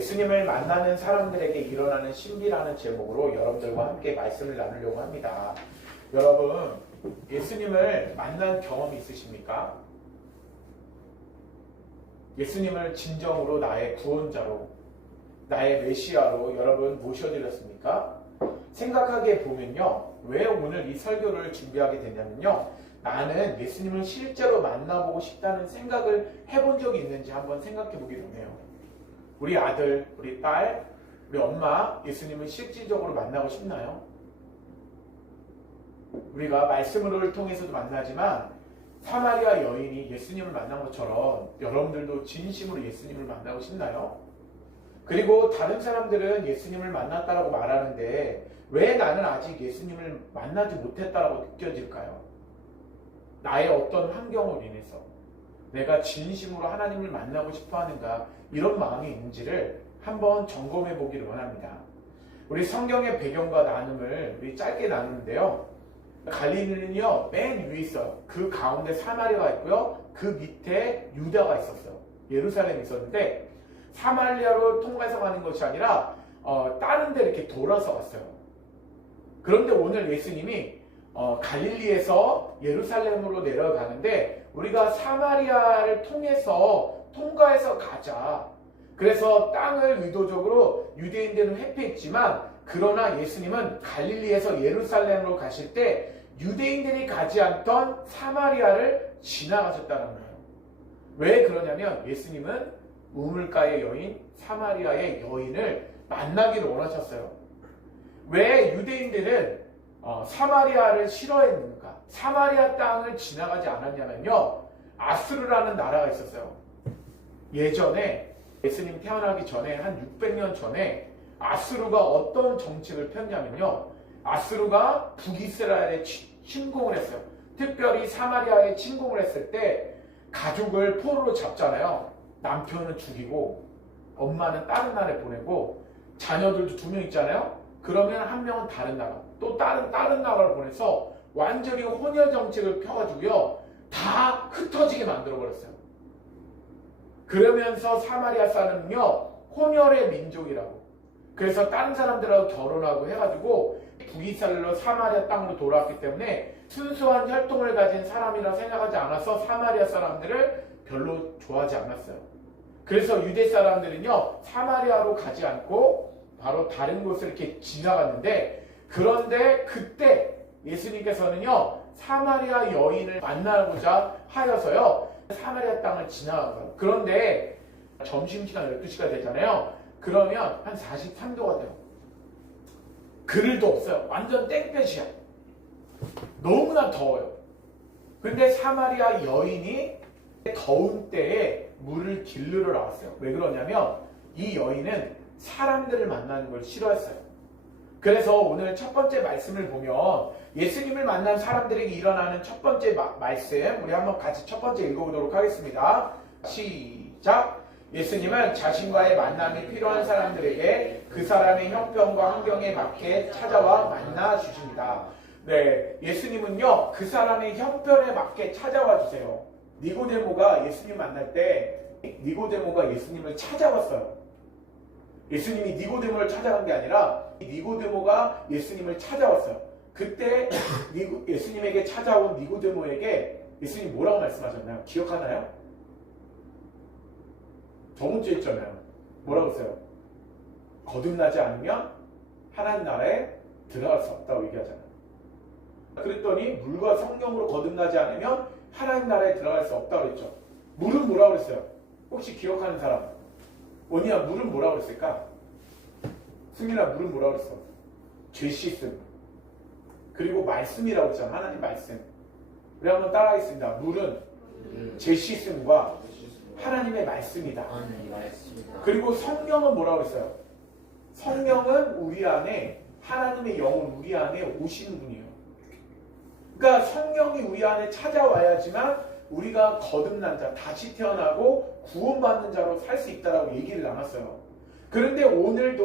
예수님을 만나는 사람들에게 일어나는 신비라는 제목으로 여러분들과 함께 말씀을 나누려고 합니다. 여러분, 예수님을 만난 경험이 있으십니까? 예수님을 진정으로 나의 구원자로, 나의 메시아로 여러분 모셔드렸습니까? 생각하게 보면요, 왜 오늘 이 설교를 준비하게 됐냐면요, 나는 예수님을 실제로 만나보고 싶다는 생각을 해본 적이 있는지 한번 생각해 보게 되네요. 우리 아들, 우리 딸, 우리 엄마 예수님을 실질적으로 만나고 싶나요? 우리가 말씀을 통해서도 만나지만 사마리아 여인이 예수님을 만난 것처럼 여러분들도 진심으로 예수님을 만나고 싶나요? 그리고 다른 사람들은 예수님을 만났다라고 말하는데 왜 나는 아직 예수님을 만나지 못했다라고 느껴질까요? 나의 어떤 환경으로 인해서 내가 진심으로 하나님을 만나고 싶어 하는가, 이런 마음이 있는지를 한번 점검해 보기를 원합니다. 우리 성경의 배경과 나눔을 우리 짧게 나누는데요, 갈릴리는요 맨 위에 있어요. 그 가운데 사마리아가 있고요, 그 밑에 유다가 있었어요. 예루살렘이 있었는데 사마리아로 통과해서 가는 것이 아니라 다른 데 이렇게 돌아서 갔어요. 그런데 오늘 예수님이 갈릴리에서 예루살렘으로 내려가는데 우리가 사마리아를 통과해서 가자. 그래서 땅을 의도적으로 유대인들은 회피했지만, 그러나 예수님은 갈릴리에서 예루살렘으로 가실 때 유대인들이 가지 않던 사마리아를 지나가셨다는 거예요. 왜 그러냐면 예수님은 우물가의 여인, 사마리아의 여인을 만나기를 원하셨어요. 왜 유대인들은 사마리아를 싫어했는가? 사마리아 땅을 지나가지 않았냐면요, 아수르라는 나라가 있었어요. 예전에 예수님 태어나기 전에 한 600년 전에 아수르가 어떤 정책을 폈냐면요, 아수르가 북이스라엘에 침공을 했어요. 특별히 사마리아에 침공을 했을 때 가족을 포로로 잡잖아요. 남편은 죽이고 엄마는 다른 나라에 보내고 자녀들도 2명 있잖아요. 그러면 한 명은 다른 나라, 또 다른 나라를 보내서 완전히 혼혈 정책을 펴가지고요, 다 흩어지게 만들어버렸어요. 그러면서 사마리아 사람은요 혼혈의 민족이라고, 그래서 다른 사람들하고 결혼하고 해가지고 북이스라엘로 사마리아 땅으로 돌아왔기 때문에 순수한 혈통을 가진 사람이라 생각하지 않아서 사마리아 사람들을 별로 좋아하지 않았어요. 그래서 유대 사람들은요 사마리아로 가지 않고 바로 다른 곳을 이렇게 지나갔는데, 그런데 그때 예수님께서는요 사마리아 여인을 만나고자 하여서요 사마리아 땅을 지나가요. 그런데 점심시간 12시가 되잖아요. 그러면 한 43도가 돼요. 그늘도 없어요. 완전 땡볕이야. 너무나 더워요. 근데 사마리아 여인이 더운 때에 물을 길르러 나왔어요. 왜 그러냐면 이 여인은 사람들을 만나는 걸 싫어했어요. 그래서 오늘 첫 번째 말씀을 보면 예수님을 만난 사람들에게 일어나는 첫 번째 말씀, 우리 한번 같이 첫 번째 읽어보도록 하겠습니다. 시작! 예수님은 자신과의 만남이 필요한 사람들에게 그 사람의 형편과 환경에 맞게 찾아와 만나 주십니다. 네, 예수님은요 그 사람의 형편에 맞게 찾아와 주세요. 니고데모가 예수님 만날 때 니고데모가 예수님을 찾아왔어요. 예수님이 니고데모를 찾아간 게 아니라 니고데모가 예수님을 찾아왔어요. 그때 예수님에게 찾아온 니고데모에게 예수님이 뭐라고 말씀하셨나요? 기억하나요? 저번 주에 있잖아요. 뭐라고 했어요? 거듭나지 않으면 하나님 나라에 들어갈 수 없다고 얘기하잖아요. 그랬더니 물과 성령으로 거듭나지 않으면 하나님 나라에 들어갈 수 없다고 그랬죠. 물은 뭐라고 그랬어요? 혹시 기억하는 사람? 원이야, 물은 뭐라고 그랬을까? 승민아, 물은 뭐라고 그랬어? 죄 씻음. 그리고 말씀이라고 했잖아. 하나님 말씀. 우리 한번 따라하겠습니다. 물은 죄 씻음과 하나님의 말씀이다. 그리고 성령은 뭐라고 했어요? 성령은 우리 안에, 하나님의 영은 우리 안에 오시는 분이에요. 그러니까 성령이 우리 안에 찾아와야지만 우리가 거듭난 자, 다시 태어나고 구원받는 자로 살 수 있다라고 얘기를 나눴어요. 그런데 오늘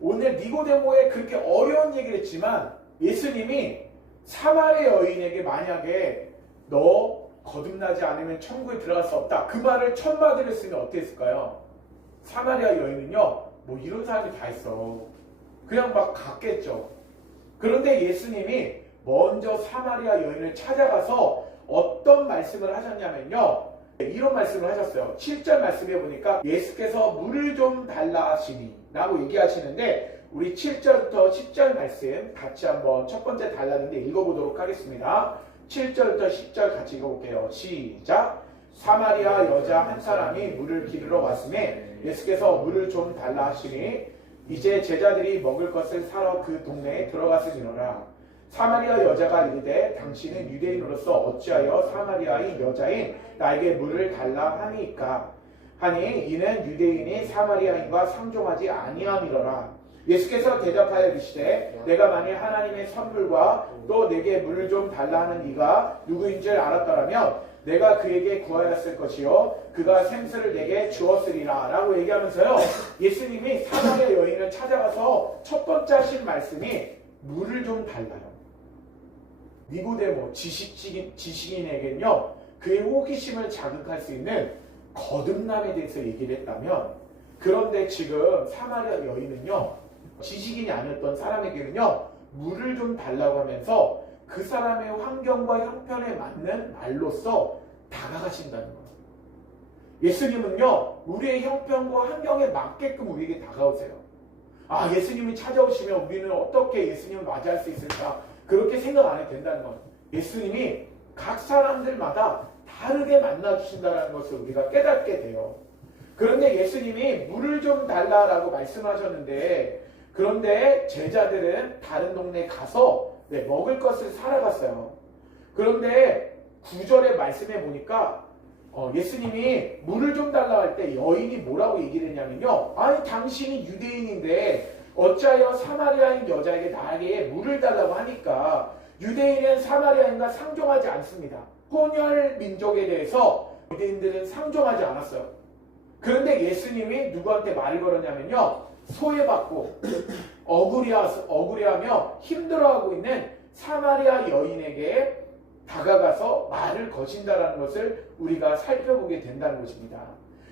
니고데모에 그렇게 어려운 얘기를 했지만 예수님이 사마리아 여인에게 만약에 너 거듭나지 않으면 천국에 들어갈 수 없다, 그 말을 1000마디를 쓰면 어땠을까요? 사마리아 여인은요, 뭐 이런 사람이 다 있어. 그냥 막 갔겠죠. 그런데 예수님이 먼저 사마리아 여인을 찾아가서 어떤 말씀을 하셨냐면요, 이런 말씀을 하셨어요. 7절 말씀에 보니까 예수께서 물을 좀 달라 하시니 라고 얘기하시는데, 우리 7절부터 10절 말씀 같이 한번 첫 번째 달라는데 읽어보도록 하겠습니다. 7절부터 10절 같이 읽어볼게요. 시작. 사마리아 여자 한 사람이 물을 기르러 왔음에 예수께서 물을 좀 달라 하시니 이제 제자들이 먹을 것을 사러 그 동네에 들어갔으니라. 사마리아 여자가 이르되 당신은 유대인으로서 어찌하여 사마리아인 여자인 나에게 물을 달라 하니까 하니 이는 유대인이 사마리아인과 상종하지 아니함이로라. 예수께서 대답하여 이르시되 내가 만일 하나님의 선물과 또 내게 물을 좀 달라 하는 이가 누구인 줄 알았더라면 내가 그에게 구하였을 것이요 그가 생수를 내게 주었으리라 라고 얘기하면서요, 예수님이 사마리아 여인을 찾아가서 첫 번째 하신 말씀이 물을 좀 달라요. 니고데모 지식인에게는요, 그의 호기심을 자극할 수 있는 거듭남에 대해서 얘기를 했다면, 그런데 지금 사마리아 여인은요, 지식인이 아니었던 사람에게는요, 물을 좀 달라고 하면서 그 사람의 환경과 형편에 맞는 말로써 다가가신다는 거예요. 예수님은요, 우리의 형편과 환경에 맞게끔 우리에게 다가오세요. 아, 예수님이 찾아오시면 우리는 어떻게 예수님을 맞이할 수 있을까? 그렇게 생각 안 해도 된다는 거예요. 예수님이 각 사람들마다 다르게 만나주신다는 것을 우리가 깨닫게 돼요. 그런데 예수님이 물을 좀 달라라고 말씀하셨는데, 그런데 제자들은 다른 동네에 가서 먹을 것을 사러 갔어요. 그런데 9절의 말씀에 보니까 예수님이 물을 좀 달라고 할 때 여인이 뭐라고 얘기를 했냐면요, 아니 당신이 유대인인데 어찌하여 사마리아인 여자에게 나에게 물을 달라고 하니까, 유대인은 사마리아인과 상종하지 않습니다. 혼혈 민족에 대해서 유대인들은 상종하지 않았어요. 그런데 예수님이 누구한테 말을 걸었냐면요, 소외받고 억울해하며 힘들어하고 있는 사마리아 여인에게 다가가서 말을 거신다라는 것을 우리가 살펴보게 된다는 것입니다.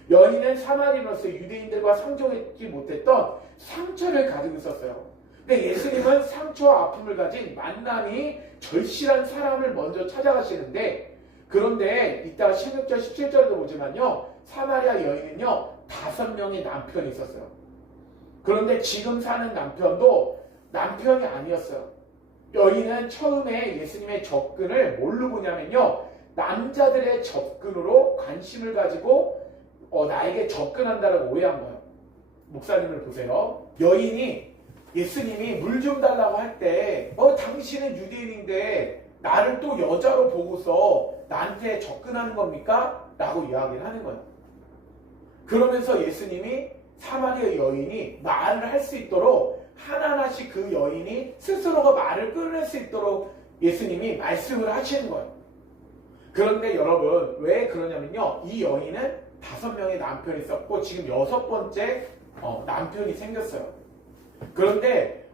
여인은 사마리아인으로서 유대인들과 상종하지 못했던 상처를 가지고 있었어요. 근데 예수님은 상처와 아픔을 가진 만남이 절실한 사람을 먼저 찾아가시는데, 그런데 이따 16절 17절도 보지만요, 사마리아 여인은요 5명의 남편이 있었어요. 그런데 지금 사는 남편도 남편이 아니었어요. 여인은 처음에 예수님의 접근을 뭘로 보냐면요, 남자들의 접근으로 관심을 가지고 나에게 접근한다라고 오해한 거예요. 목사님을 보세요. 여인이 예수님이 물 좀 달라고 할 때 당신은 유대인인데 나를 또 여자로 보고서 나한테 접근하는 겁니까? 라고 이야기를 하는 거예요. 그러면서 예수님이 사마리아 여인이 말을 할 수 있도록 하나하나씩 그 여인이 스스로가 말을 끊을 수 있도록 예수님이 말씀을 하시는 거예요. 그런데 여러분, 왜 그러냐면요, 이 여인은 5명의 남편이 있었고 지금 6번째 남편이 생겼어요. 그런데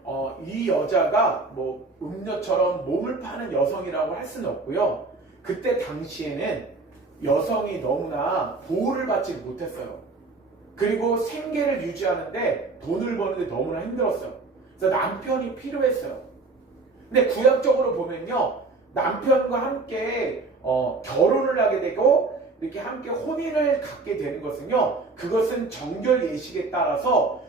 이 여자가 뭐 음녀처럼 몸을 파는 여성이라고 할 수는 없고요. 그때 당시에는 여성이 너무나 보호를 받지 못했어요. 그리고 생계를 유지하는데 돈을 버는데 너무나 힘들었어요. 그래서 남편이 필요했어요. 근데 구약적으로 보면요, 남편과 함께 결혼을 하게 되고 이렇게 함께 혼인을 갖게 되는 것은요, 그것은 정결 예식에 따라서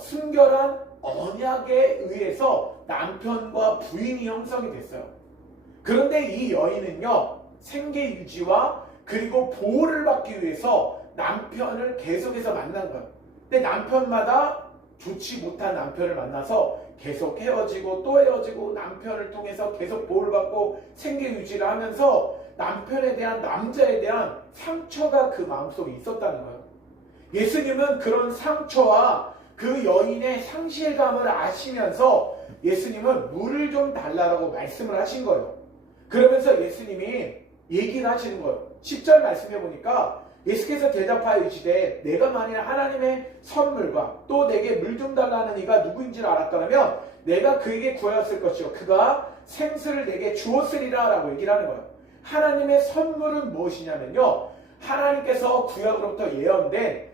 순결한 언약에 의해서 남편과 부인이 형성이 됐어요. 그런데 이 여인은요, 생계 유지와 그리고 보호를 받기 위해서 남편을 계속해서 만난 거예요. 근데 남편마다 좋지 못한 남편을 만나서 계속 헤어지고 또 헤어지고 남편을 통해서 계속 보호를 받고 생계 유지를 하면서 남편에 대한, 남자에 대한 상처가 그 마음속에 있었다는 거예요. 예수님은 그런 상처와 그 여인의 상실감을 아시면서 예수님은 물을 좀 달라고 말씀을 하신 거예요. 그러면서 예수님이 얘기를 하시는 거예요. 10절 말씀해 보니까 예수께서 대답하여 이르시되 내가 만일 하나님의 선물과 또 내게 물 좀 달라는 이가 누구인지를 알았더라면 내가 그에게 구하였을 것이요 그가 생수를 내게 주었으리라 라고 얘기를 하는 거예요. 하나님의 선물은 무엇이냐면요, 하나님께서 구약으로부터 예언된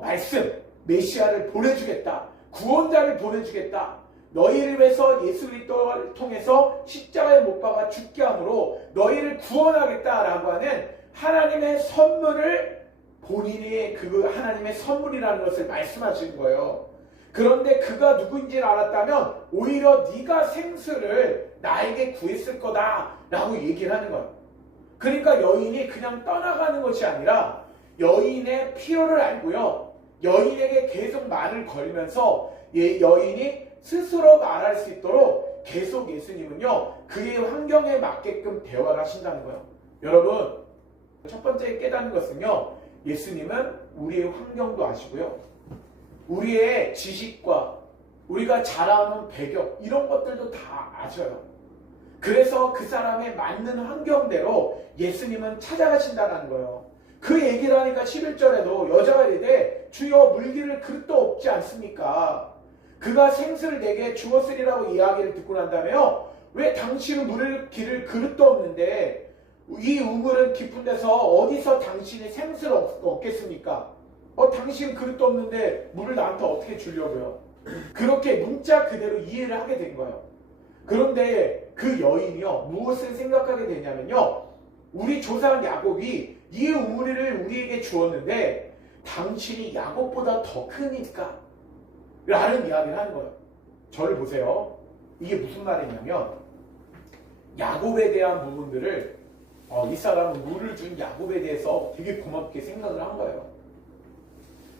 말씀, 메시아를 보내주겠다. 구원자를 보내주겠다. 너희를 위해서 예수 그리스도를 통해서 십자가에 못 박아 죽게 함으로 너희를 구원하겠다라고 하는 하나님의 선물을 본인이 그 하나님의 선물이라는 것을 말씀하시는 거예요. 그런데 그가 누구인지를 알았다면 오히려 네가 생수를 나에게 구했을 거다라고 얘기를 하는 거예요. 그러니까 여인이 그냥 떠나가는 것이 아니라 여인의 필요를 알고요. 여인에게 계속 말을 걸면서 여인이 스스로 말할 수 있도록 계속 예수님은요. 그의 환경에 맞게끔 대화를 하신다는 거예요. 여러분, 첫 번째 깨닫는 것은요. 예수님은 우리의 환경도 아시고요. 우리의 지식과 우리가 자라는 배경 이런 것들도 다 아셔요. 그래서 그 사람에 맞는 환경대로 예수님은 찾아가신다는 거예요. 그 얘기를 하니까 11절에도 여자가 이르되 주여 물기를 그릇도 없지 않습니까? 그가 생수를 내게 주었으리라고 이야기를 듣고 난 다음에요. 왜 당신은 물을 기를 그릇도 없는데 이 우물은 깊은 데서 어디서 당신이 생수를 얻겠습니까? 당신 그릇도 없는데 물을 나한테 어떻게 주려고요? 그렇게 문자 그대로 이해를 하게 된 거예요. 그런데 그 여인이요. 무엇을 생각하게 되냐면요. 우리 조상 야곱이 이 우물을 우리에게 주었는데 당신이 야곱보다 더 크니까 라는 이야기를 하는 거예요. 저를 보세요. 이게 무슨 말이냐면 야곱에 대한 부분들을 이 사람은 물을 준 야곱에 대해서 되게 고맙게 생각을 한 거예요.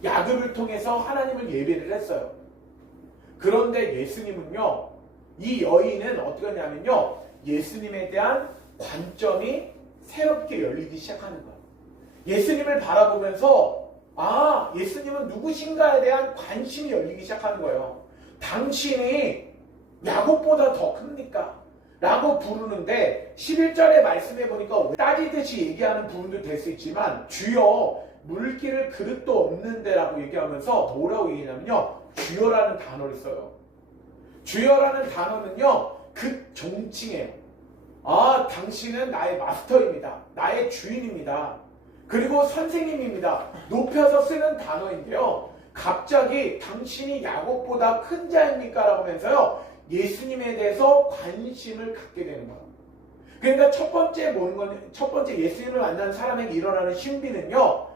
야곱을 통해서 하나님을 예배를 했어요. 그런데 예수님은요. 이 여인은 어떻게 하냐면요. 예수님에 대한 관점이 새롭게 열리기 시작하는 거예요. 예수님을 바라보면서 예수님은 누구신가에 대한 관심이 열리기 시작하는 거예요. 당신이 야곱보다 더 큽니까? 라고 부르는데 11절의 말씀해 보니까 따지듯이 얘기하는 부분도 될 수 있지만 주여 물기를 그릇도 없는데 라고 얘기하면서 뭐라고 얘기하냐면요. 주여라는 단어를 써요. 주여라는 단어는요. 그 종칭이에요. 당신은 나의 마스터입니다. 나의 주인입니다. 그리고 선생님입니다. 높여서 쓰는 단어인데요. 갑자기 당신이 야곱보다 큰 자입니까? 라고 하면서요. 예수님에 대해서 관심을 갖게 되는 거예요. 그러니까 첫 번째 예수님을 만난 사람에게 일어나는 신비는요.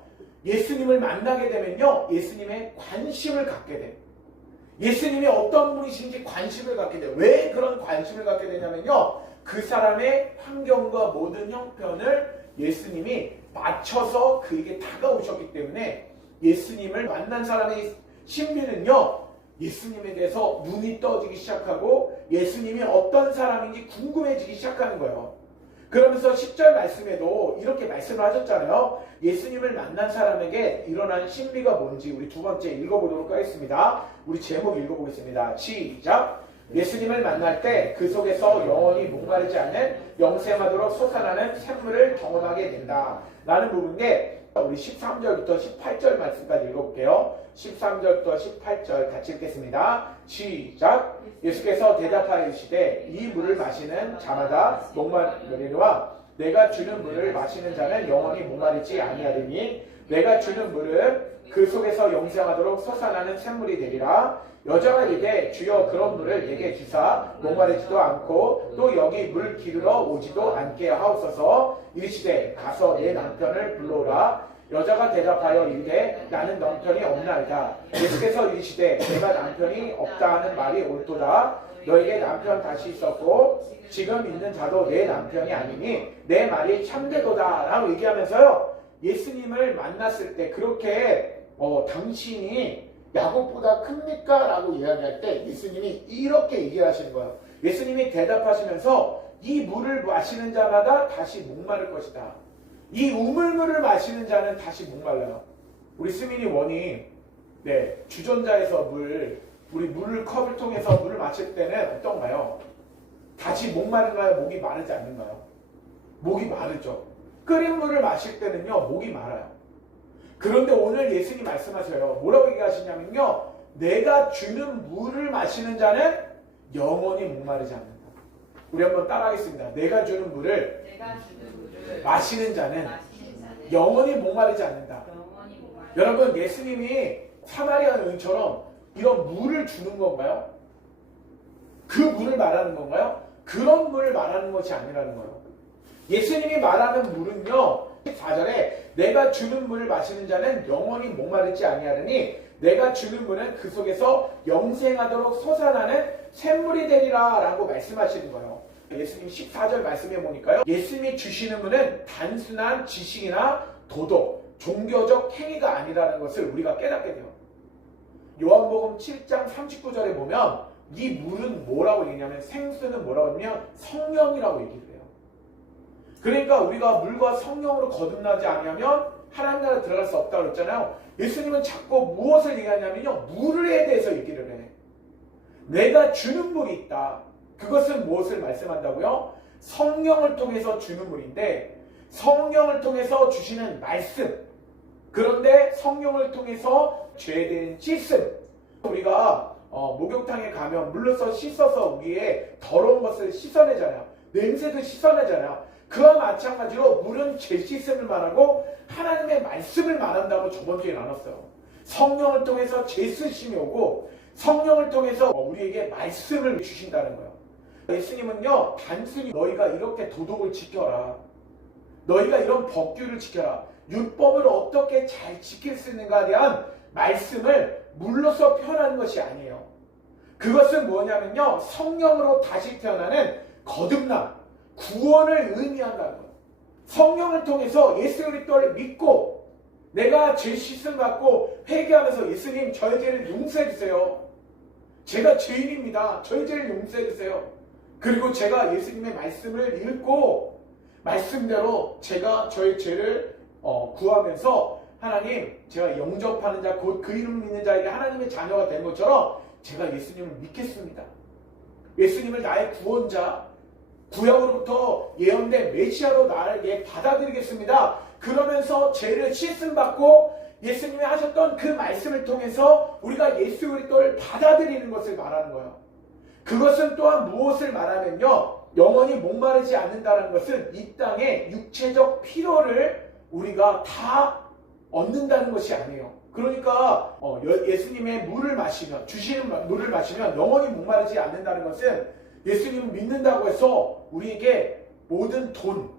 예수님을 만나게 되면요. 예수님의 관심을 갖게 돼요. 예수님이 어떤 분이신지 관심을 갖게 돼요. 왜 그런 관심을 갖게 되냐면요. 그 사람의 환경과 모든 형편을 예수님이 맞춰서 그에게 다가오셨기 때문에 예수님을 만난 사람의 신비는요. 예수님에 대해서 눈이 떠지기 시작하고 예수님이 어떤 사람인지 궁금해지기 시작하는 거예요. 그러면서 10절 말씀에도 이렇게 말씀을 하셨잖아요. 예수님을 만난 사람에게 일어난 신비가 뭔지 우리 두 번째 읽어보도록 하겠습니다. 우리 제목 읽어보겠습니다. 시작! 예수님을 만날 때 그 속에서 영원히 목마르지 않는 영생하도록 솟아나는 샘물을 경험하게 된다. 라는 부분인데 우리 13절부터 18절 말씀까지 읽어볼게요. 13절부터 18절 같이 읽겠습니다. 시작! 예수께서 대답하여 이르시되 이 물을 마시는 자마다 목마르리와 내가 주는 물을 마시는 자는 영원히 목마르지 아니하리니 내가 주는 물은 그 속에서 영생하도록 솟아나는 샘물이 되리라. 여자가 이르되 주여 그런 물을 내게 주사 목마르지도 않고 또 여기 물 기르러 오지도 않게 하옵소서. 이르시되 가서 내 남편을 불러오라. 여자가 대답하여 이르되 나는 남편이 없나이다. 예수께서 이르시되 내가 남편이 없다 하는 말이 옳도다. 너에게 남편 다시 있었고 지금 있는 자도 내 남편이 아니니 내 말이 참되도다. 라고 얘기하면서요. 예수님을 만났을 때 그렇게 당신이 야곱보다 큽니까? 라고 이야기할 때 예수님이 이렇게 얘기하시는 거예요. 예수님이 대답하시면서 이 물을 마시는 자마다 다시 목마를 것이다. 이 우물물을 마시는 자는 다시 목말라요. 우리 스미니 원이 주전자에서 우리 물을 컵을 통해서 물을 마실 때는 어떤가요? 다시 목마른가요? 목이 마르지 않는가요? 목이 마르죠. 끓인 물을 마실 때는요 목이 말아요. 그런데 오늘 예수님이 말씀하셔요. 뭐라고 얘기하시냐면요. 내가 주는 물을 마시는 자는 영원히 목마르지 않는다. 우리 한번 따라하겠습니다. 내가 주는 물을 마시는 자는 영원히 목마르지 않는다. 여러분, 예수님이 사마리아 여인처럼 이런 물을 주는 건가요? 그 물을 말하는 건가요? 그런 물을 말하는 것이 아니라는 거예요. 예수님이 말하는 물은요, 14절에 내가 주는 물을 마시는 자는 영원히 목마르지 아니하리니 내가 주는 물은 그 속에서 영생하도록 솟아나는 샘물이 되리라 라고 말씀하시는 거예요. 예수님 14절 말씀해 보니까요, 예수님이 주시는 물은 단순한 지식이나 도덕, 종교적 행위가 아니라는 것을 우리가 깨닫게 돼요. 요한복음 7장 39절에 보면 이 물은 뭐라고 얘기냐면, 생수는 뭐라고 하냐면 성령이라고 얘기를 해요. 그러니까 우리가 물과 성령으로 거듭나지 아니하면 하나님 나라에 들어갈 수 없다고 그랬잖아요. 예수님은 자꾸 무엇을 얘기하냐면요, 물에 대해서 얘기를 해. 내가 주는 물이 있다. 그것은 무엇을 말씀한다고요? 성령을 통해서 주는 물인데, 성령을 통해서 주시는 말씀, 그런데 성령을 통해서 죄된 씻음, 우리가 목욕탕에 가면 물로서 씻어서 위에 더러운 것을 씻어내잖아요. 냄새도 씻어내잖아요. 그와 마찬가지로 물은 죄 씻음을 말하고 하나님의 말씀을 말한다고 저번 주에 나눴어요. 성령을 통해서 죄 씻음이 오고 성령을 통해서 우리에게 말씀을 주신다는 거예요. 예수님은요, 단순히 너희가 이렇게 도덕을 지켜라, 너희가 이런 법규를 지켜라, 율법을 어떻게 잘 지킬 수 있는가에 대한 말씀을 물로서 표현하는 것이 아니에요. 그것은 뭐냐면요, 성령으로 다시 태어나는 거듭남, 구원을 의미한다는 거예요. 성령을 통해서 예수 그리스도를 믿고 내가 죄 씻음 받고 회개하면서, 예수님 저의 죄를 용서해 주세요, 제가 죄인입니다, 저의 죄를 용서해 주세요. 그리고 제가 예수님의 말씀을 읽고 말씀대로 제가 저의 죄를 구하면서, 하나님, 제가 영접하는 자, 곧 그 이름을 믿는 자에게 하나님의 자녀가 된 것처럼 제가 예수님을 믿겠습니다. 예수님을 나의 구원자, 구약으로부터 예언된 메시아로 나에게 받아들이겠습니다. 그러면서 죄를 씻음받고 예수님이 하셨던 그 말씀을 통해서 우리가 예수 그리스도를 받아들이는 것을 말하는 거예요. 그것은 또한 무엇을 말하면요, 영원히 목마르지 않는다는 것은 이 땅의 육체적 필요를 우리가 다 얻는다는 것이 아니에요. 그러니까 예수님의 물을 마시면, 주시는 물을 마시면 영원히 목마르지 않는다는 것은 예수님을 믿는다고 해서 우리에게 모든 돈,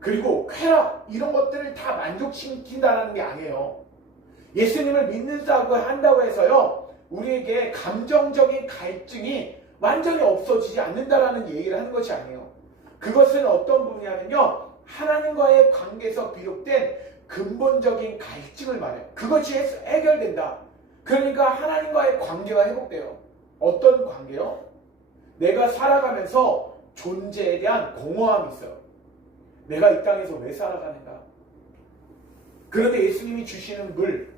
그리고 쾌락, 이런 것들을 다 만족시킨다는 게 아니에요. 예수님을 믿는다고 한다고 해서요, 우리에게 감정적인 갈증이 완전히 없어지지 않는다라는 얘기를 하는 것이 아니에요. 그것은 어떤 부분이냐면요, 하나님과의 관계에서 비롯된 근본적인 갈증을 말해요. 그것이 해결된다. 그러니까 하나님과의 관계가 회복돼요. 어떤 관계요? 내가 살아가면서 존재에 대한 공허함이 있어요. 내가 이 땅에서 왜 살아가는가? 그런데 예수님이 주시는 물,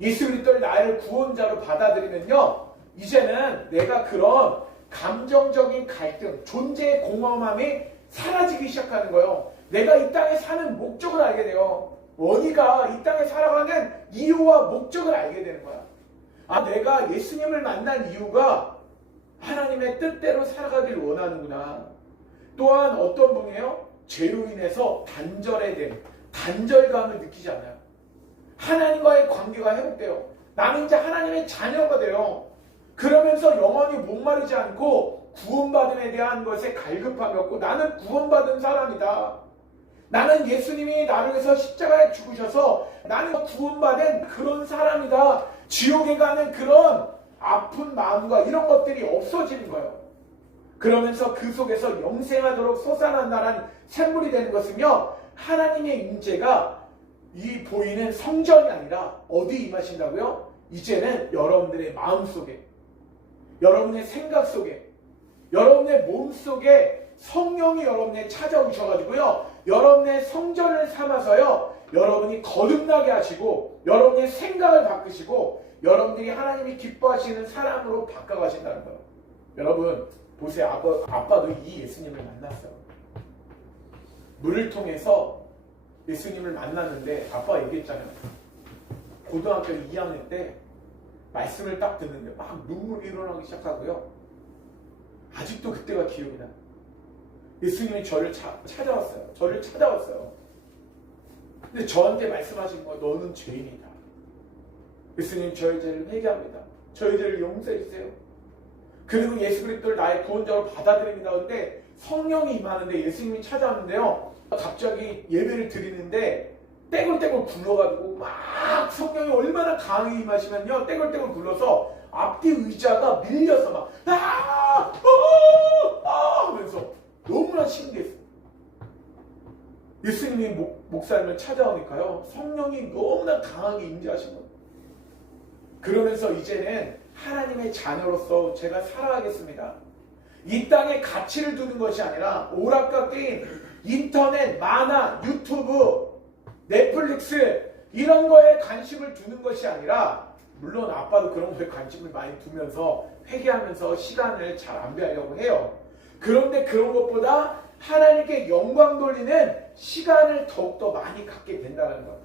예수 그리스도를 나의 구원자로 받아들이면요, 이제는 내가 그런 감정적인 갈등, 존재의 공허함이 사라지기 시작하는 거예요. 내가 이 땅에 사는 목적을 알게 돼요. 어디가 이 땅에 살아가는 이유와 목적을 알게 되는 거야. 아, 내가 예수님을 만난 이유가 하나님의 뜻대로 살아가기를 원하는구나. 또한 어떤 분이에요? 죄로 인해서 단절감을 느끼지 않아요. 하나님과의 관계가 회복돼요. 나는 이제 하나님의 자녀가 돼요. 그러면서 영원히 목마르지 않고 구원받음에 대한 것에 갈급함이 없고, 나는 구원받은 사람이다. 나는 예수님이 나를 위해서 십자가에 죽으셔서 나는 구원받은 그런 사람이다. 지옥에 가는 그런 아픈 마음과 이런 것들이 없어지는 거예요. 그러면서 그 속에서 영생하도록 솟아난다는 샘물이 되는 것은요, 하나님의 임재가 이 보이는 성전이 아니라 어디 임하신다고요? 이제는 여러분들의 마음 속에, 여러분의 생각 속에, 여러분의 몸 속에 성령이 여러분에 찾아오셔가지고요, 여러분의 성전을 삼아서요, 여러분이 거듭나게 하시고 여러분의 생각을 바꾸시고 여러분들이 하나님이 기뻐하시는 사람으로 바꿔가신다는 거예요. 여러분 보세요. 아빠도 이 예수님을 만났어요. 물을 통해서 예수님을 만났는데, 아빠가 얘기했잖아요. 고등학교 2학년 때 말씀을 딱 듣는데 막 눈물이 일어나기 시작하고요. 아직도 그때가 기억이 나요. 예수님이 저를 찾아왔어요. 근데 저한테 말씀하신 거, 너는 죄인이다. 예수님 저희 죄를 회개합니다. 저희 죄를 용서해 주세요. 그리고 예수 그리스도를 나의 구원자로 받아들입니다. 근데 성령이 임하는데 예수님이 찾아왔는데요. 갑자기 예배를 드리는데 떼굴떼굴 굴러가지고 막 성령이 얼마나 강하게 임하시면요. 떼굴떼굴 굴러서 앞뒤 의자가 밀려서 막 하면서 너무나 신기했어요. 예수님이 목사님을 찾아오니까요. 성령이 너무나 강하게 임재하신 거예요. 그러면서 이제는 하나님의 자녀로서 제가 살아가겠습니다. 이 땅에 가치를 두는 것이 아니라 오락가 게임, 인터넷, 만화, 유튜브, 넷플릭스 이런 거에 관심을 두는 것이 아니라 물론 아빠도 그런 거에 관심을 많이 두면서 회개하면서 시간을 잘 안배하려고 해요. 그런데 그런 것보다 하나님께 영광 돌리는 시간을 더욱더 많이 갖게 된다는 거예요.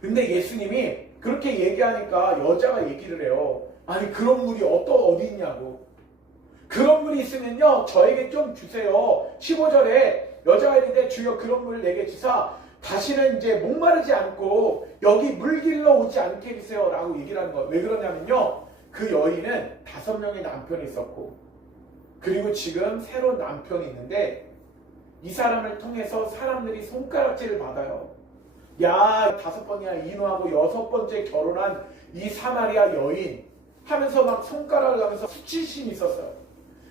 근데 예수님이 그렇게 얘기하니까 여자가 얘기를 해요. 아니 그런 물이 어디 있냐고. 그런 물이 있으면요 저에게 좀 주세요. 15절에 여자가 이르되 주여 그런 물을 내게 주사 다시는 이제 목마르지 않고 여기 물길로 오지 않게 해주세요 라고 얘기를 하는 거예요. 왜 그러냐면요 그 여인은 5명의 남편이 있었고 그리고 지금 새로운 남편이 있는데 이 사람을 통해서 사람들이 손가락질을 받아요. 야 5번이야 인후하고 6번째 결혼한 이 사마리아 여인 하면서 막 손가락을 하면서 수치심이 있었어요.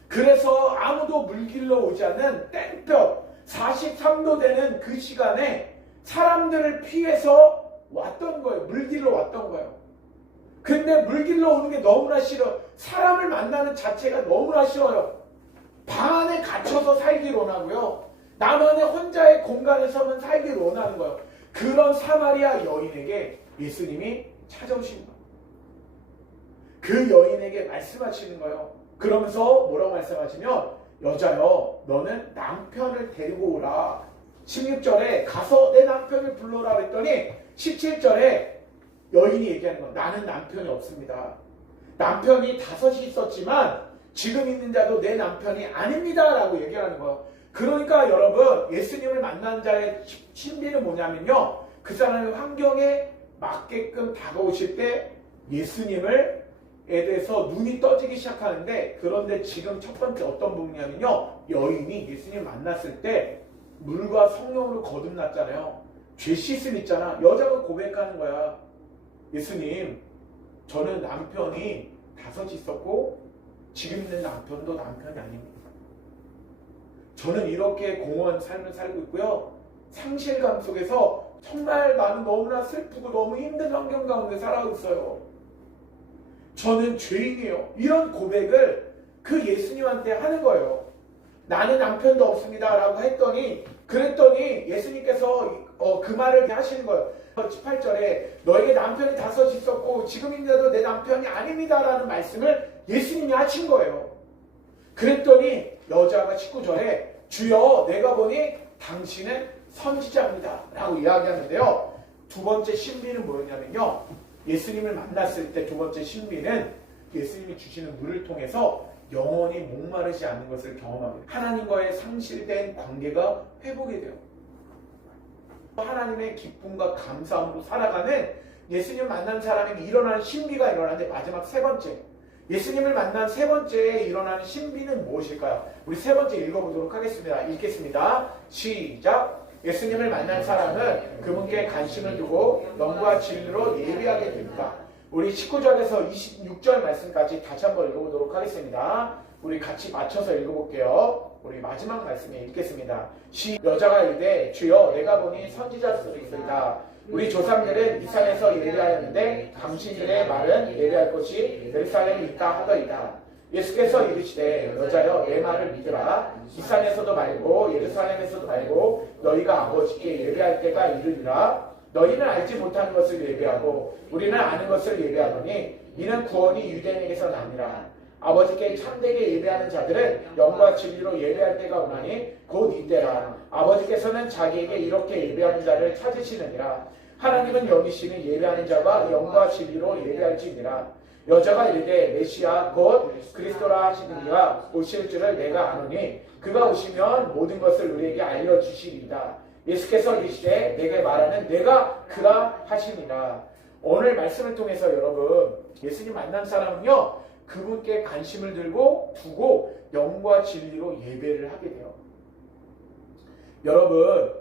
그래서 아무도 물길로 오지 않는 땡볕 43도 되는 그 시간에 사람들을 피해서 왔던 거예요. 물길로 왔던 거예요. 근데 물길로 오는 게 너무나 싫어. 사람을 만나는 자체가 너무나 싫어요. 방 안에 갇혀서 살길 원하고요. 나만의 혼자의 공간에서만 살길 원하는 거예요. 그런 사마리아 여인에게 예수님이 찾아오신 거예요. 그 여인에게 말씀하시는 거예요. 그러면서 뭐라고 말씀하시면 여자여 너는 남편을 데리고 오라. 16절에 가서 내 남편을 불러라 그랬더니 17절에 여인이 얘기하는 거예요. 나는 남편이 없습니다. 남편이 5이 있었지만 지금 있는 자도 내 남편이 아닙니다 라고 얘기하는 거예요. 그러니까 여러분 예수님을 만난 자의 신비는 뭐냐면요. 그 사람의 환경에 맞게끔 다가오실 때 예수님을 에 대해서 눈이 떠지기 시작하는데 그런데 지금 첫 번째 어떤 부분이냐면요. 여인이 예수님 만났을 때 물과 성령으로 거듭났잖아요. 죄 씻음 있잖아. 여자가 고백하는 거야. 예수님 저는 남편이 5 있었고 지금 있는 남편도 남편이 아닙니다. 저는 이렇게 공허한 삶을 살고 있고요. 상실감 속에서 정말 나는 너무나 슬프고 너무 힘든 환경 가운데 살아가고 있어요. 저는 죄인이에요. 이런 고백을 그 예수님한테 하는 거예요. 나는 남편도 없습니다 라고 그랬더니 예수님께서 그 말을 하시는 거예요. 18절에 너에게 남편이 5 있었고 지금 있는데도 내 남편이 아닙니다 라는 말씀을 예수님이 하신 거예요. 그랬더니 여자가 19절에 주여 내가 보니 당신은 선지자입니다 라고 이야기하는데요. 두 번째 신비는 뭐였냐면요. 예수님을 만났을 때 두 번째 신비는 예수님이 주시는 물을 통해서 영원히 목마르지 않는 것을 경험합니다. 하나님과의 상실된 관계가 회복이 돼요. 하나님의 기쁨과 감사함으로 살아가는 예수님을 만난 사람에게 일어나는 신비가 일어나는데 마지막 3번째 예수님을 만난 3번째에 일어나는 신비는 무엇일까요? 우리 3번째 읽어보도록 하겠습니다. 읽겠습니다. 시작! 예수님을 만난 사람은 그분께 관심을 두고 영과 진리로 예배하게 됩니다. 우리 19절에서 26절 말씀까지 다시 한번 읽어보도록 하겠습니다. 우리 같이 맞춰서 읽어볼게요. 우리 마지막 말씀에 읽겠습니다. 여자가 이르되 주여 내가 보니 선지자들이소이다. 우리 조상들은 이 산에서 예배하였는데 당신들의 말은 예배할 곳이 예루살렘에 있다 하더이다. 예수께서 이르시되 여자여 내 말을 믿으라. 이 산에서도 말고 예루살렘에서도 말고 너희가 아버지께 예배할 때가 이르리라. 너희는 알지 못하는 것을 예배하고 우리는 아는 것을 예배하노니 이는 구원이 유대인에게서 나니라. 아버지께 참되게 예배하는 자들은 영과 진리로 예배할 때가 오나니 곧 이때라. 아버지께서는 자기에게 이렇게 예배하는 자를 찾으시느니라. 하나님은 영이시니 예배하는 자가 영과 진리로 예배할지니라. 여자가 이르되 메시아 곧 그리스도라 하시느니가 오실 줄을 내가 아노니 그가 오시면 모든 것을 우리에게 알려주시리이다. 예수께서 이르시되 내게 말하는 내가 그라 하시니라. 오늘 말씀을 통해서 여러분 예수님 만난 사람은요 그분께 관심을 두고 영과 진리로 예배를 하게 돼요. 여러분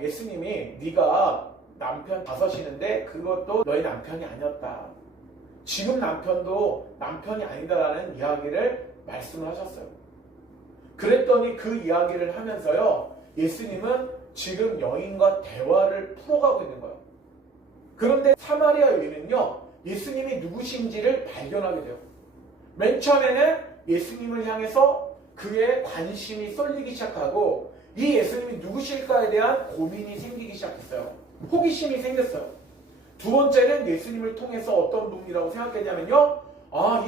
예수님이 네가 남편 다섯이는데 그것도 너의 남편이 아니었다. 지금 남편도 남편이 아니다라는 이야기를 말씀을 하셨어요. 그랬더니 그 이야기를 하면서요 예수님은 지금 여인과 대화를 풀어가고 있는 거예요. 그런데 사마리아 여인은요 예수님이 누구신지를 발견하게 돼요. 맨 처음에는 예수님을 향해서 그의 관심이 쏠리기 시작하고 이 예수님이 누구실까에 대한 고민이 생기기 시작했어요. 호기심이 생겼어요. 두 번째는 예수님을 통해서 어떤 분이라고 생각했냐면요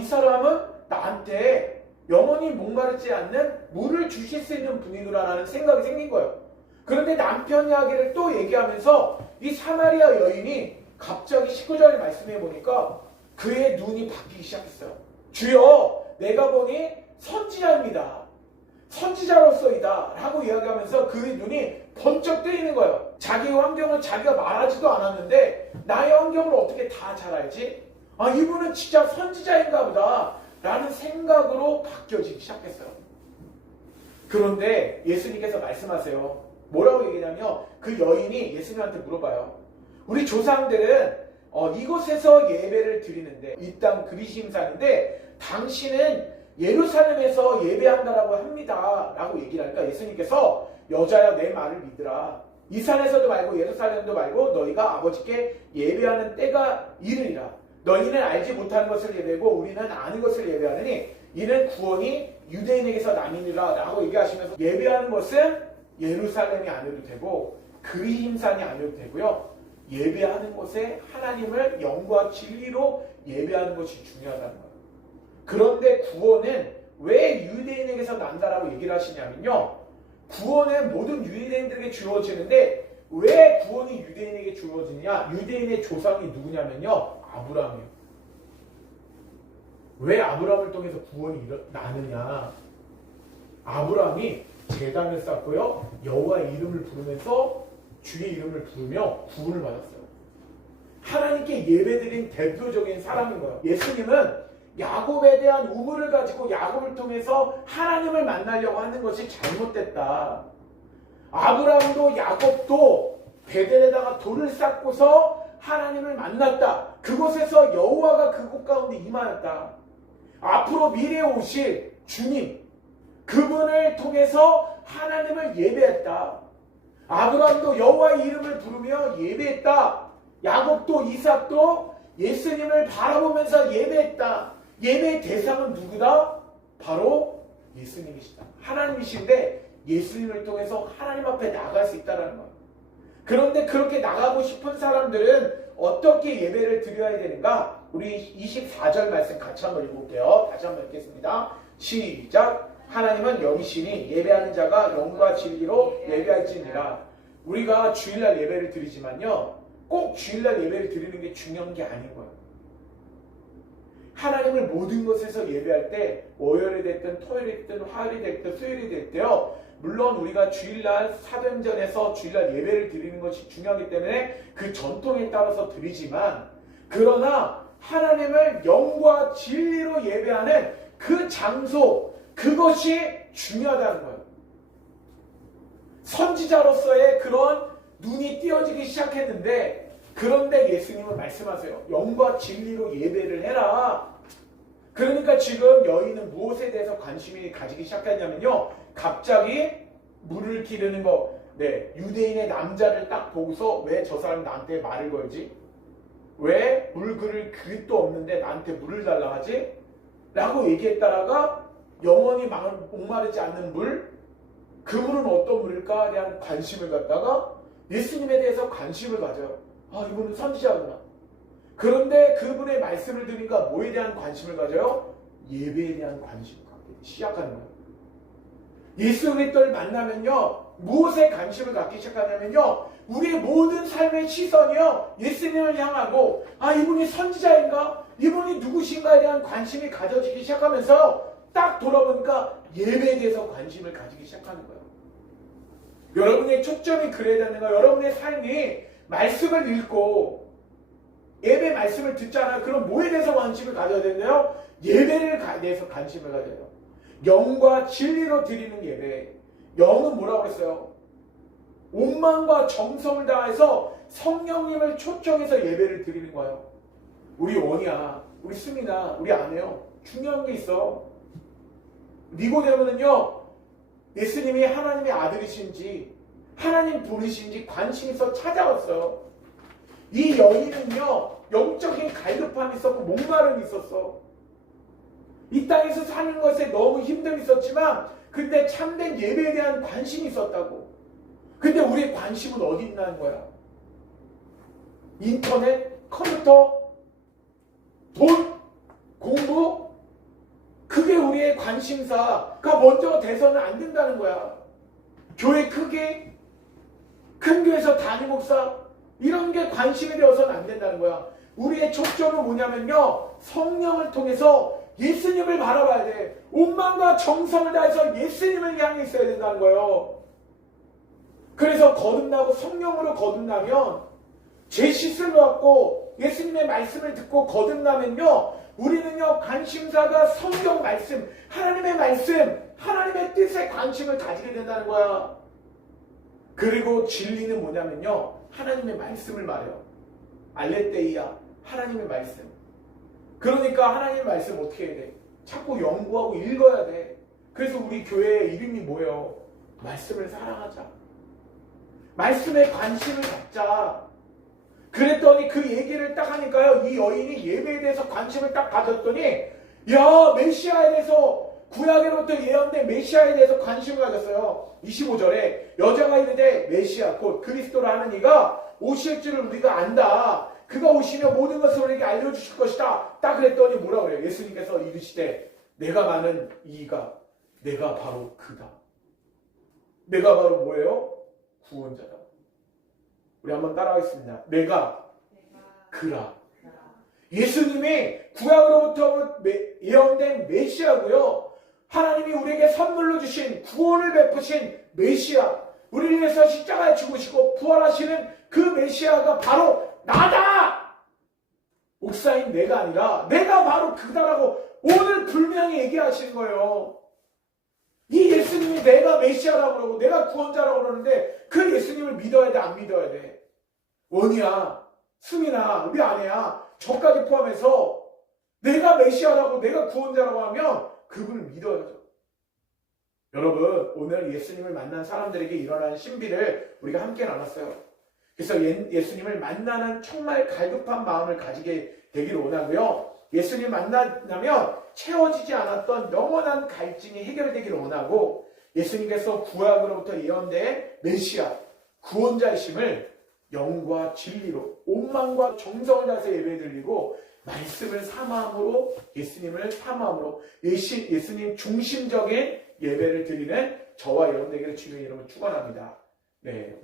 이 사람은 나한테 영원히 목마르지 않는 물을 주실 수 있는 분이구나라는 생각이 생긴 거예요. 그런데 남편 이야기를 또 얘기하면서 이 사마리아 여인이 갑자기 19절에 말씀해 보니까 그의 눈이 바뀌기 시작했어요. 주여 내가 보니 선지자입니다. 선지자로서이다 라고 이야기하면서 그의 눈이 번쩍 뜨이는 거예요. 자기 환경을 자기가 말하지도 않았는데 나의 환경을 어떻게 다 잘 알지? 이분은 진짜 선지자인가 보다 라는 생각으로 바뀌어지기 시작했어요. 그런데 예수님께서 말씀하세요. 뭐라고 얘기냐면 그 여인이 예수님한테 물어봐요. 우리 조상들은 이곳에서 예배를 드리는데 이 땅 그리심산인데 당신은 예루살렘에서 예배한다라고 합니다 라고 얘기를 하니까 예수님께서 여자야 내 말을 믿으라. 이 산에서도 말고 예루살렘도 말고 너희가 아버지께 예배하는 때가 이르리라. 너희는 알지 못하는 것을 예배하고 우리는 아는 것을 예배하느니 이는 구원이 유대인에게서 나뉘니라 라고 얘기하시면서 예배하는 것은 예루살렘이 아니어도 되고 그리심산이 아니어도 되고요. 예배하는 곳에 하나님을 영과 진리로 예배하는 것이 중요하다는 거예요. 그런데 구원은 왜 유대인에게서 난다라고 얘기를 하시냐면요. 구원은 모든 유대인들에게 주어지는데 왜 구원이 유대인에게 주어지냐? 유대인의 조상이 누구냐면요. 아브라함이에요. 왜 아브라함을 통해서 구원이 나느냐? 아브라함이 제단을 쌓고요. 여호와의 이름을 부르면서 주의 이름을 부르며 구원을 받았어요. 하나님께 예배드린 대표적인 사람인 거예요. 예수님은 야곱에 대한 우물을 가지고 야곱을 통해서 하나님을 만나려고 하는 것이 잘못됐다. 아브라함도 야곱도 베델에다가 돌을 쌓고서 하나님을 만났다. 그곳에서 여호와가 그곳 가운데 임하였다. 앞으로 미래에 오실 주님 그분을 통해서 하나님을 예배했다. 아브라함도 여호와의 이름을 부르며 예배했다. 야곱도 이삭도 예수님을 바라보면서 예배했다. 예배의 대상은 누구다? 바로 예수님이시다. 하나님이신데 예수님을 통해서 하나님 앞에 나갈 수 있다는 거예요. 그런데 그렇게 나가고 싶은 사람들은 어떻게 예배를 드려야 되는가? 우리 24절 말씀 같이 한번 읽어볼게요. 다시 한번 읽겠습니다. 시작! 하나님은 영이시니 예배하는 자가 영과 진리로 예배할지니라. 우리가 주일날 예배를 드리지만요. 꼭 주일날 예배를 드리는 게 중요한 게 아닌 거예요. 하나님을 모든 것에서 예배할 때 월요일이 됐든 토요일이 됐든 화요일이 됐든 수요일이 됐대요. 물론 우리가 주일날 사도행전에서 주일날 예배를 드리는 것이 중요하기 때문에 그 전통에 따라서 드리지만 그러나 하나님을 영과 진리로 예배하는 그 장소 그것이 중요하다는 거예요. 선지자로서의 그런 눈이 띄어지기 시작했는데 그런데 예수님은 말씀하세요. 영과 진리로 예배를 해라. 그러니까 지금 여인은 무엇에 대해서 관심이 가지기 시작했냐면요. 갑자기 물을 기르는 거. 유대인의 남자를 딱 보고서 왜 저 사람 나한테 말을 걸지? 왜 물 그릴 그릇도 없는데 나한테 물을 달라 하지? 라고 얘기했다가 영원히 목마르지 않는 물? 그 물은 어떤 물일까에 대한 관심을 갖다가 예수님에 대해서 관심을 가져요. 이분은 선지자구나. 그런데 그분의 말씀을 들으니까 뭐에 대한 관심을 가져요? 예배에 대한 관심을 갖기 시작하는 거예요. 예수 그리스도를 만나면요. 무엇에 관심을 갖기 시작하냐면요. 우리의 모든 삶의 시선이요. 예수님을 향하고 이분이 선지자인가? 이분이 누구신가에 대한 관심이 가져지기 시작하면서 딱 돌아보니까 예배에 대해서 관심을 가지기 시작하는 거예요. 여러분의 초점이 그래야 되는 거예요. 여러분의 삶이 말씀을 읽고 예배 말씀을 듣잖아요. 그럼 뭐에 대해서 관심을 가져야 되나요? 예배를 대해서 관심을 가져야 돼요. 영과 진리로 드리는 예배. 영은 뭐라고 그랬어요? 온 마음과 정성을 다해서 성령님을 초청해서 예배를 드리는 거예요. 우리 원이야, 우리 수민아, 우리 아내요. 중요한 게 있어. 니고데모는요, 예수님이 하나님의 아들이신지 하나님 분이신지 관심 있어 찾아왔어요. 이 여인은요, 영적인 갈급함이 있었고 목마름이 있었어. 이 땅에서 사는 것에 너무 힘듦이 있었지만 근데 참된 예배에 대한 관심이 있었다고. 근데 우리의 관심은 어디 있냐는 거야. 인터넷, 컴퓨터, 돈, 공부, 그게 우리의 관심사가 먼저 돼서는 안 된다는 거야. 교회 크게, 큰 교회에서 담임 목사, 이런 게 관심이 되어서는 안 된다는 거야. 우리의 초점은 뭐냐면요, 성령을 통해서 예수님을 바라봐야 돼. 온 마음과 정성을 다해서 예수님을 향해 있어야 된다는 거예요. 그래서 거듭나고 성령으로 거듭나면, 죄 씻음을 받고 예수님의 말씀을 듣고 거듭나면요, 우리는요, 관심사가 성경 말씀, 하나님의 말씀, 하나님의 뜻에 관심을 가지게 된다는 거야. 그리고 진리는 뭐냐면요, 하나님의 말씀을 말해요. 알레테이아, 하나님의 말씀. 그러니까 하나님의 말씀 어떻게 해야 돼? 자꾸 연구하고 읽어야 돼. 그래서 우리 교회의 이름이 뭐예요? 말씀을 사랑하자. 말씀에 관심을 갖자. 그랬더니 그 얘기를 딱 하니까요, 이 여인이 예배에 대해서 관심을 딱 가졌더니, 야, 메시아에 대해서, 구약에로부터 예언된 메시아에 대해서 관심을 가졌어요. 25절에 여자가 이르되 메시아 곧 그리스도라 하는 이가 오실 줄을 우리가 안다. 그가 오시면 모든 것을 우리에게 알려주실 것이다. 딱 그랬더니 뭐라고 그래요? 예수님께서 이르시되 내가 많은 이가 내가 바로 그다. 내가 바로 뭐예요? 구원자다. 우리 한번 따라하겠습니다. 내가 그라. 예수님이 구약으로부터 예언된 메시아고요. 하나님이 우리에게 선물로 주신 구원을 베푸신 메시아, 우리를 위해서 십자가에 죽으시고 부활하시는 그 메시아가 바로 나다! 목사인 내가 아니라 내가 바로 그다라고 오늘 분명히 얘기하시는 거예요. 이 예수님이 내가 메시아라고 그러고 내가 구원자라고 그러는데 그 예수님을 믿어야 돼, 안 믿어야 돼? 원이야, 수민아, 우리 아내야, 저까지 포함해서 내가 메시아라고 내가 구원자라고 하면 그분을 믿어야죠. 여러분, 오늘 예수님을 만난 사람들에게 일어나는 신비를 우리가 함께 나눴어요. 그래서 예수님을 만나는 정말 갈급한 마음을 가지게 되기를 원하고요. 예수님 만나면 채워지지 않았던 영원한 갈증이 해결되기를 원하고, 예수님께서 구약으로부터 예언된 메시아, 구원자이심을 영과 진리로 온 마음과 정성을 다해서 예배드리고 말씀을 사모함으로, 예수님을 사모함으로 예수님 중심적인 예배를 드리는 저와 여러분에게 주님의 이름을 축원합니다. 네, 우리